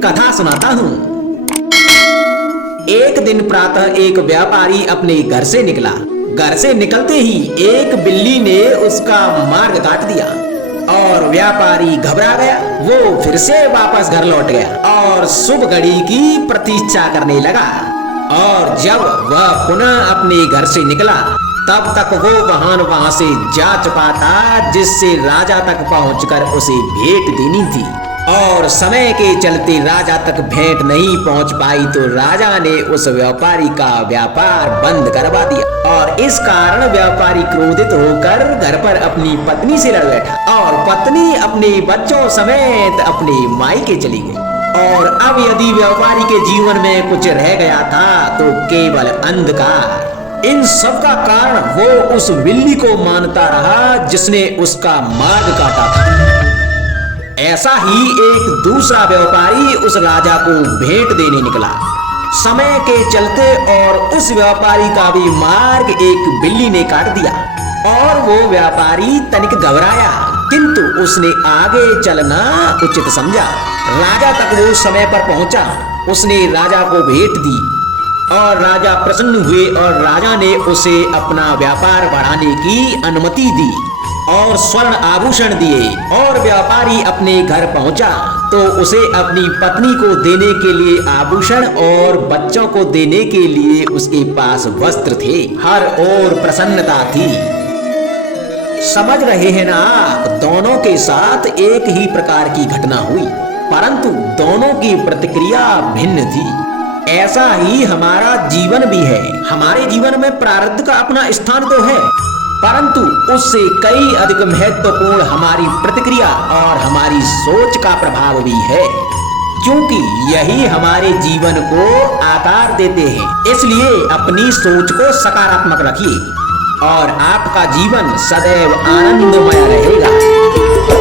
एक कथा सुनाता हूँ। एक दिन प्रातः एक व्यापारी अपने घर से निकला। घर से निकलते ही एक बिल्ली ने उसका मार्ग काट दिया और व्यापारी घबरा गया। वो फिर से वापस घर लौट गया और शुभ घड़ी की प्रतीक्षा करने लगा। और जब वह पुनः अपने घर से निकला तब तक वो वाहन वहां से जा चुका था, जिससे राजा तक पहुंचकर उसे भेंट देनी थी। और समय के चलते राजा तक भेंट नहीं पहुंच पाई तो राजा ने उस व्यापारी का व्यापार बंद करवा दिया। और इस कारण व्यापारी क्रोधित होकर घर पर अपनी पत्नी से लड़ बैठा और पत्नी अपने बच्चों समेत अपने मायके चली गई। और अब यदि व्यापारी के जीवन में कुछ रह गया था तो केवल अंधकार। इन सब का कारण वो उस बिल्ली को मानता रहा जिसने उसका मार्ग काटा था। ऐसा ही एक दूसरा व्यापारी उस राजा को भेंट देने निकला। समय के चलते और उस व्यापारी का भी मार्ग एक बिल्ली ने काट दिया और वो व्यापारी तनिक घबराया, किंतु उसने आगे चलना उचित समझा। राजा तक वो समय पर पहुंचा। उसने राजा को भेंट दी और राजा प्रसन्न हुए और राजा ने उसे अपना व्यापार बढ़ाने की अनुमति दी और स्वर्ण आभूषण दिए। और व्यापारी अपने घर पहुंचा तो उसे अपनी पत्नी को देने के लिए आभूषण और बच्चों को देने के लिए उसके पास वस्त्र थे। हर ओर प्रसन्नता थी। समझ रहे हैं ना आप, दोनों के साथ एक ही प्रकार की घटना हुई, परंतु दोनों की प्रतिक्रिया भिन्न थी। ऐसा ही हमारा जीवन भी है। हमारे जीवन में प्रारब्ध का अपना स्थान तो है, परंतु उससे कई अधिक महत्वपूर्ण हमारी प्रतिक्रिया और हमारी सोच का प्रभाव भी है, क्योंकि यही हमारे जीवन को आकार देते हैं। इसलिए अपनी सोच को सकारात्मक रखिए और आपका जीवन सदैव आनंदमय रहेगा।